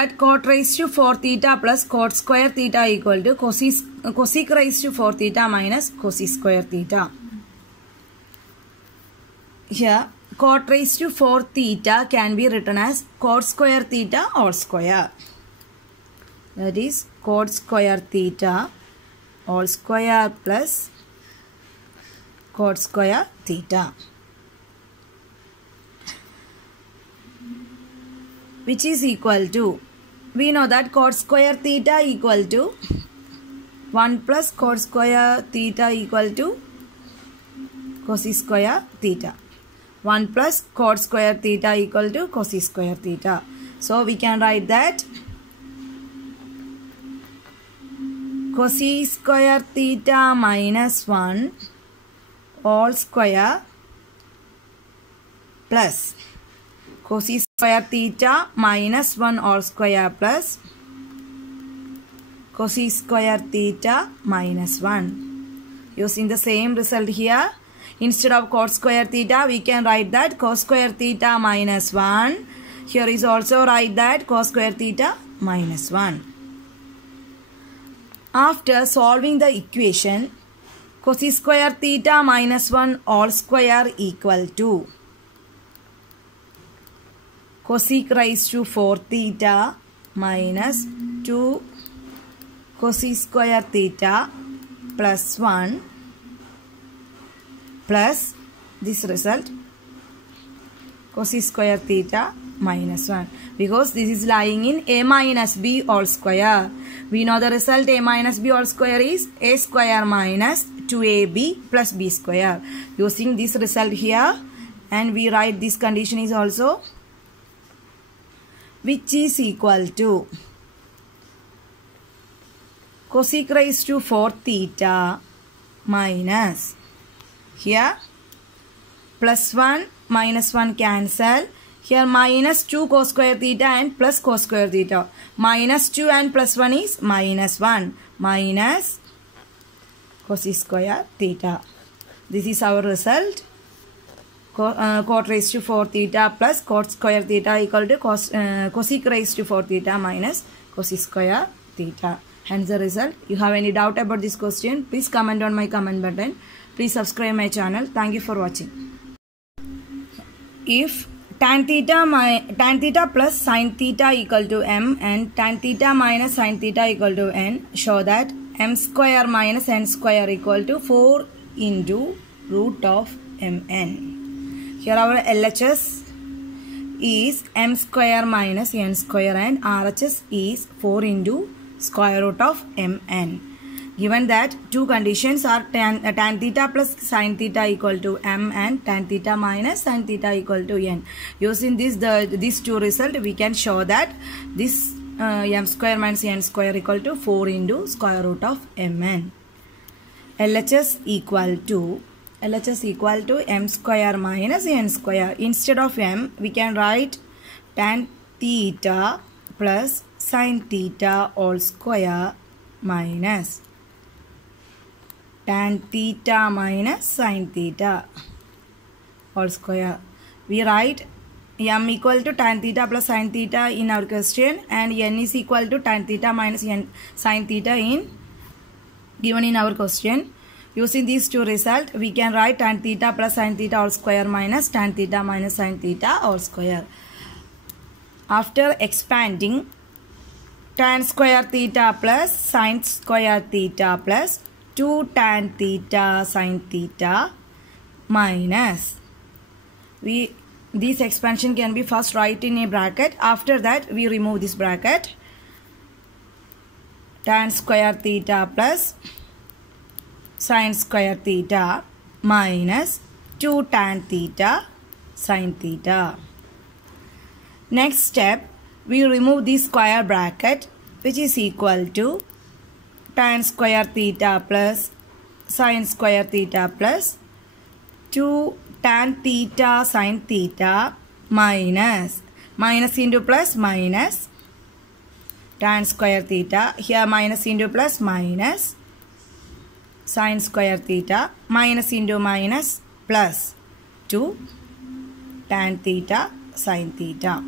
that cot raised to 4 theta plus cot square theta equal to cosec raised to 4 theta minus cosec square theta. Here cot raised to 4 theta can be written as cot square theta all square. That is cot square theta all square plus cot square theta, which is equal to, we know that cot square theta equal to 1 plus cot square theta equal to cosec square theta. 1 plus cot square theta equal to cosec square theta. So we can write that cosec square theta minus 1 all square plus cosec square theta minus 1 all square plus cosec square theta minus 1. Using the same result here, instead of cot square theta, we can write that cos square theta minus 1. Here is also write that cos square theta minus 1. After solving the equation, cosec square theta minus 1 all square equal to cosec raised to 4 theta minus 2 cosec square theta plus 1 plus this result cosec square theta minus 1, because this is lying in a minus b all square. We know the result a minus b all square is a square minus 2ab plus b square. Using this result here, and we write this condition is also, which is equal to cosec raised to 4 theta minus, here plus 1 minus 1 cancel, here minus 2 cos square theta and plus cos square theta. Minus 2 and plus 1 is minus 1 minus cosec square theta. This is our result. Cot raised to 4 theta plus cot square theta equal to cosec raised to 4 theta minus cosec square theta. Hence the result. You have any doubt about this question, please comment on my comment button. Please subscribe my channel. Thank you for watching. If tan theta plus sin theta equal to m and tan theta minus sin theta equal to n, show that m square minus n square equal to 4 into root of mn. Here our LHS is m square minus n square and RHS is 4 into square root of mn. Given that two conditions are tan theta plus sin theta equal to m and tan theta minus sin theta equal to n. Using these two results, we can show that this m square minus n square equal to 4 into square root of mn. LHS equal to m square minus n square. Instead of m, we can write tan theta plus sin theta all square minus tan theta minus sin theta all square. We write m equal to tan theta plus sin theta in our question, and n is equal to tan theta minus n sin theta given in our question. Using these two results, we can write tan theta plus sin theta all square minus tan theta minus sin theta all square. After expanding, tan square theta plus sin square theta plus 2 tan theta sin theta minus, this expansion can be first write in a bracket. After that, we remove this bracket. Tan square theta plus sin square theta minus 2 tan theta sin theta. Next step, we remove this square bracket, which is equal to tan square theta plus sin square theta plus 2 tan theta sin theta minus into plus minus tan square theta, here minus into plus minus sin square theta minus into minus plus 2 tan theta sin theta.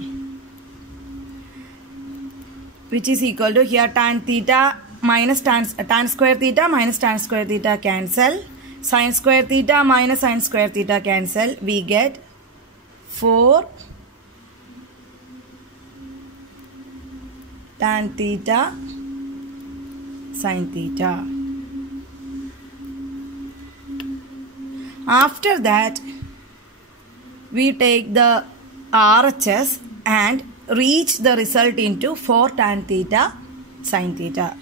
which is equal to here tan theta minus tan square theta minus tan square theta cancel. Sin square theta minus sin square theta cancel. We get 4 tan theta sin theta. After that, we take the RHS and reach the result into 4 tan theta sin theta.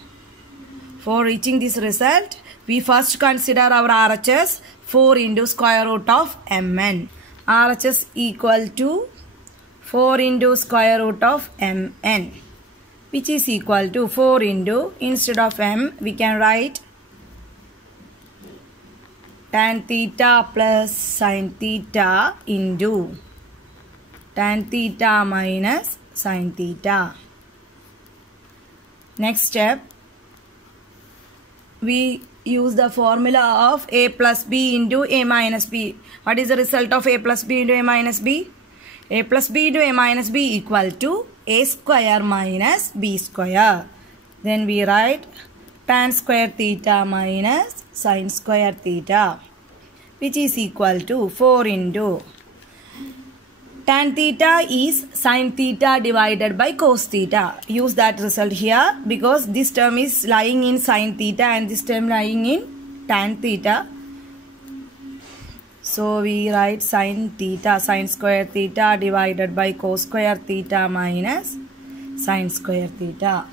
For reaching this result, we first consider our RHS 4 into square root of mn. RHS equal to 4 into square root of mn, which is equal to 4 into, instead of m, we can write tan theta plus sin theta into tan theta minus sin theta. Next step, we use the formula of a plus b into a minus b. What is the result of a plus b into a minus b? A plus b into a minus b equal to a square minus b square. Then we write tan square theta minus sin square theta, which is equal to 4 into tan theta is sin theta divided by cos theta. Use that result here because this term is lying in sin theta and this term lying in tan theta. So we write sin theta, sin square theta divided by cos square theta minus sin square theta,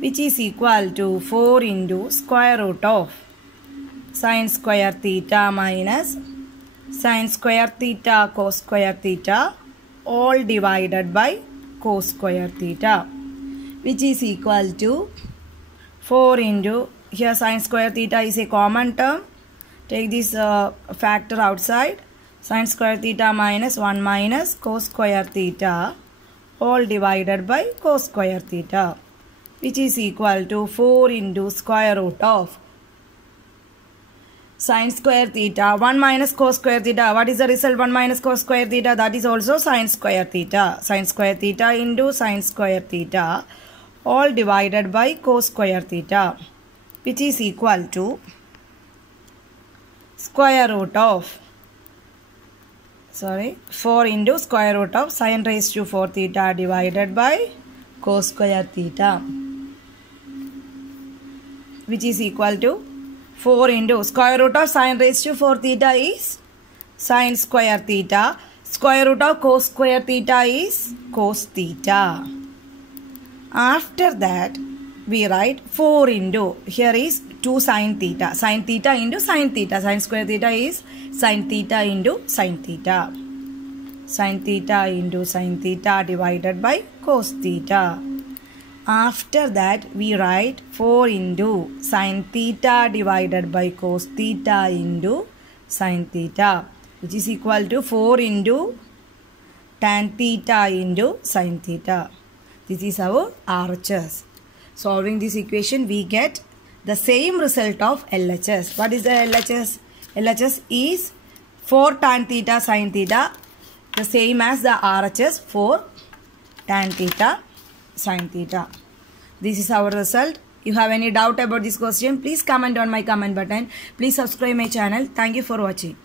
which is equal to 4 into square root of sin square theta minus sin square theta cos square theta all divided by cos square theta, which is equal to 4 into, here sin square theta is a common term, take this factor outside, sin square theta minus 1 minus cos square theta all divided by cos square theta, which is equal to 4 into square root of sin square theta 1 minus cos square theta. What is the result? 1 minus cos square theta, that is also sin square theta. Sin square theta into sin square theta all divided by cos square theta, which is equal to square root of 4 into square root of sin raised to 4 theta divided by cos square theta, which is equal to 4 into square root of sin raised to 4 theta is sin square theta. Square root of cos square theta is cos theta. After that, we write 4 into, here is 2 sin theta. Sin theta into sin theta. Sin square theta is sin theta into sin theta. Sin theta into sin theta divided by cos theta. After that, we write 4 into sin theta divided by cos theta into sin theta, which is equal to 4 into tan theta into sin theta. This is our RHS. Solving this equation, we get the same result of LHS. What is the LHS? LHS is 4 tan theta sin theta, the same as the RHS 4 tan theta sin theta. This is our result. You have any doubt about this question, please comment on my comment button. Please subscribe my channel. Thank you for watching.